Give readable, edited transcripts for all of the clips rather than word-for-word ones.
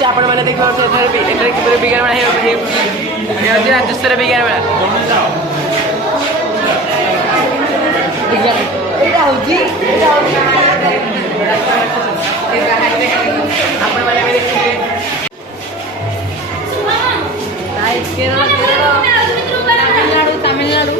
से आपण मैंने देखिए किपर विज्ञान मेला राजस्वर विज्ञान मेला आपण मैंने भी देखिए तमिलनाडु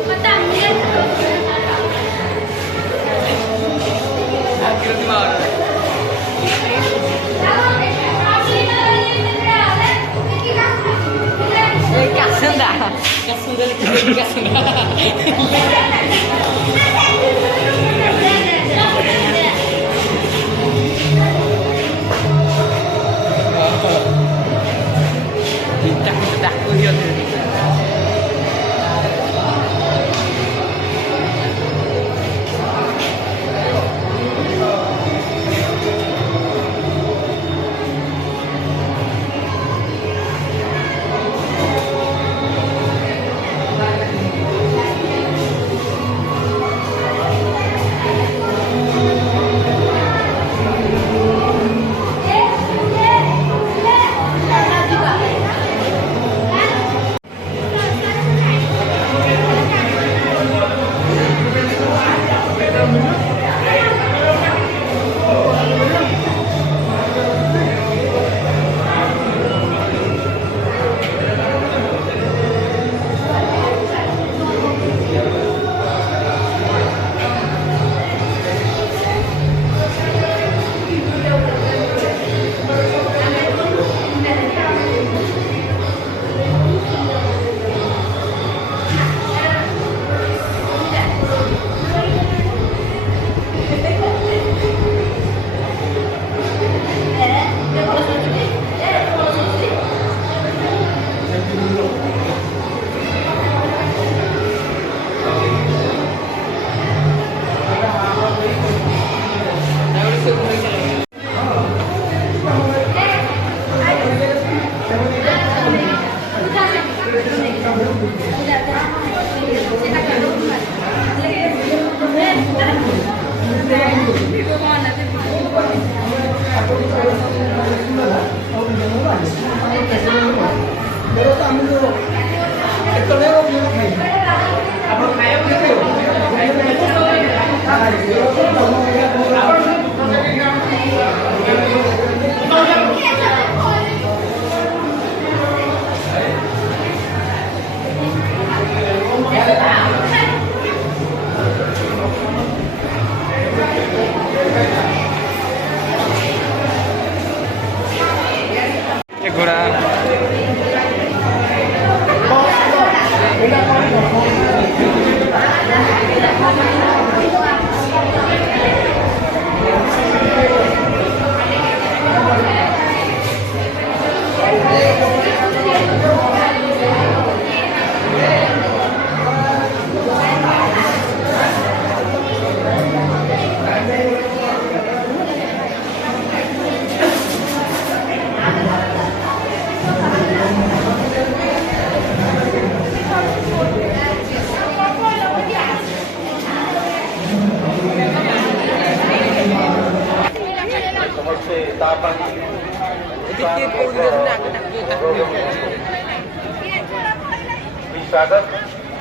स्वागत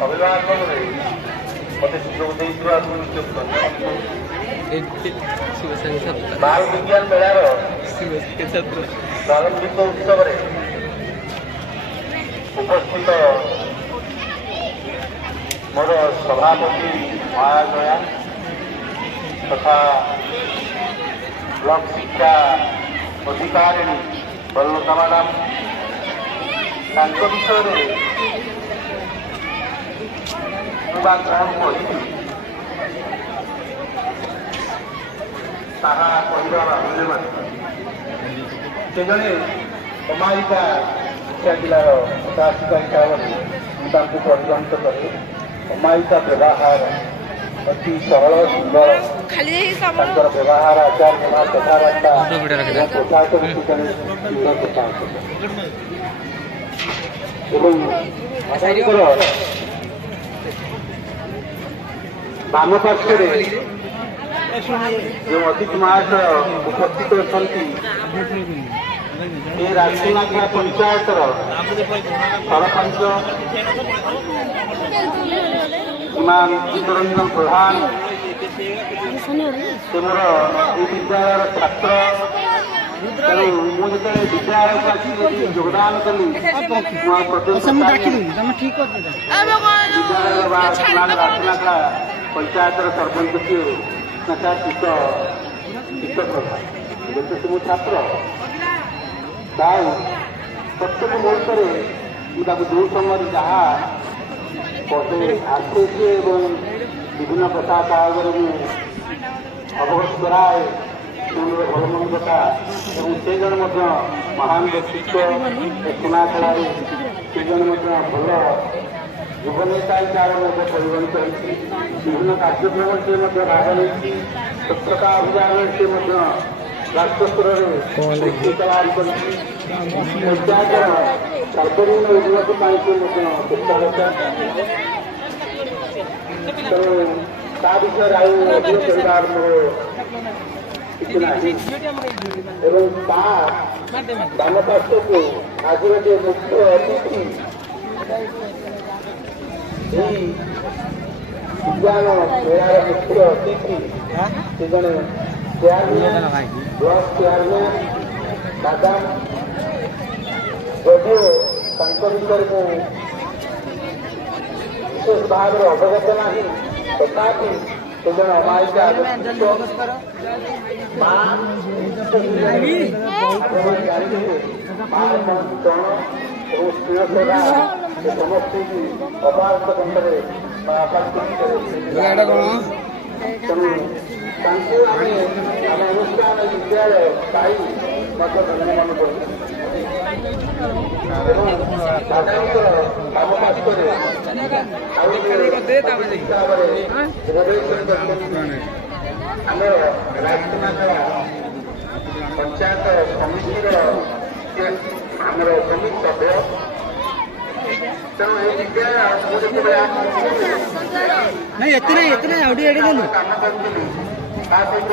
अभिभावक मत सुजोग बाल विज्ञान मेलार प्रारंभिक उत्सव उपस्थित मोर सभापति महाशया तथा ब्लॉक शिक्षा अधिकारिणी बल्लता मैडम विषय कौन कही से जड़े अमायिका शिक्षा जिलार प्रशासिका हिसाब से परिगणित करे अमायिका व्यवहार अति सरल सुंदर व्यवहार आचार व्यवहार कथबार्ता पोशाक बाम पार्श्व जो अतिथि महाशय उपस्थित अच्छा ଏ ରାଜନାଖା ପଞ୍ଚାୟତର ସରପଞ୍ଚ ଶ୍ରୀମାନ ଚିତ୍ତରଞ୍ଜନ ପ୍ରଧାନ ସେ ମୋର ଏ ବିଦ୍ୟାଳୟର ଛାତ୍ର। ତେଣୁ ମୁଁ ଯେତେବେଳେ ବିଦ୍ୟାଳୟକୁ ଆସିକି ଯୋଗଦାନ କଲି ବିଦ୍ୟାଳୟର ବା ରାଜନାଖା ପଞ୍ଚାୟତର ସରପଞ୍ଚ କିଏ ନା ଚିତ୍ତପ୍ରଧାନ ଯେତେ ସବୁ ଛାତ୍ର ତାଉ ପ୍ରତ୍ୟେକ ମୁହୂର୍ତ୍ତରେ ମୁଁ ତାକୁ ଯେଉଁ ସମୟରେ ଯାହା ଆସୁଛି ଏବଂ ବିଭିନ୍ନ କଥା ତା ଆଗରେ ମୁଁ ଅବଗତ କରାଏ ସେମାନଙ୍କର ଭଲ ମନ୍ଦ କଥା। ଏବଂ ସେ ଜଣେ ମଧ୍ୟ ମହାନ ବ୍ୟକ୍ତିତ୍ୱ ସୁନା ଖେଳାଳି, ସେ ଜଣେ ମଧ୍ୟ ଭଲ ଯୁବନେତା ହିସାବରେ ମଧ୍ୟ ପରିଗଣିତ ହୋଇଛି। ବିଭିନ୍ନ କାର୍ଯ୍ୟକ୍ରମରେ ସେ ମଧ୍ୟ ଭାଗ ନେଇଛି। ସ୍ୱଚ୍ଛତା ଅଭିଯାନରେ ସେ ମଧ୍ୟ ରାଷ୍ଟ୍ର ସ୍ତରରେ ନେତୃତ୍ୱ ଲାଭ କରିଛି। ପଞ୍ଚାୟତର ସାର୍ବଜନୀନ ଉନ୍ନତି ପାଇଁ ସେ ମଧ୍ୟ ଚେଷ୍ଟା କରିଥାଏ। ତେଣୁ ତା ବିଷୟରେ ଆଉ ଅଧିକ କହିବାର ମୋର କିଛି ନାହିଁ। ଏବଂ ତା ବାମ ପାର୍ଶ୍ୱକୁ ଆଜିର ଯେ ମୁଖ୍ୟ ଅତିଥି ଏହି ବିଜ୍ଞାନ ମେଳାର ମୁଖ୍ୟ ଅତିଥି ସେ ଜଣେ ଚେୟାରମ୍ୟାନ୍, ବ୍ଲକ ଚେୟାରମ୍ୟାନ୍ ମ୍ୟାଡାମ। ଯଦିଓ ତାଙ୍କ ବିଷୟରେ ମୁଁ ବିଶେଷ ଭାବରେ ଅବଗତ ନାହିଁ, ତଥାପି ସେ ଜଣେ ଅମାୟିକା ମା କଣ ଏବଂ ସ୍ନେହ ସେବା ସେ ସମସ୍ତଙ୍କୁ ଅବାଧ କଣ୍ଠରେ ତେଣୁ ତାଙ୍କୁ ଆମେ ଆମ ଅନୁଷ୍ଠାନ ବିଦ୍ୟାଳୟ ପାଇ ମଧ୍ୟ ଧନ୍ୟ ମନେ କରୁଛୁ। ଏବଂ ଦାଦାଙ୍କର କାମ ପାଖରେ ଆଉ ଆମର ରାଜନାଖା ପଞ୍ଚାୟତ ସମିତିର ଆମର ସମିତି ସଭ୍ୟ। ତେଣୁ ଏ ବିଦ୍ୟାଳୟ ମୁଁ ଯେତେବେଳେ କାମ କରୁଥିଲି ତା ସହିତ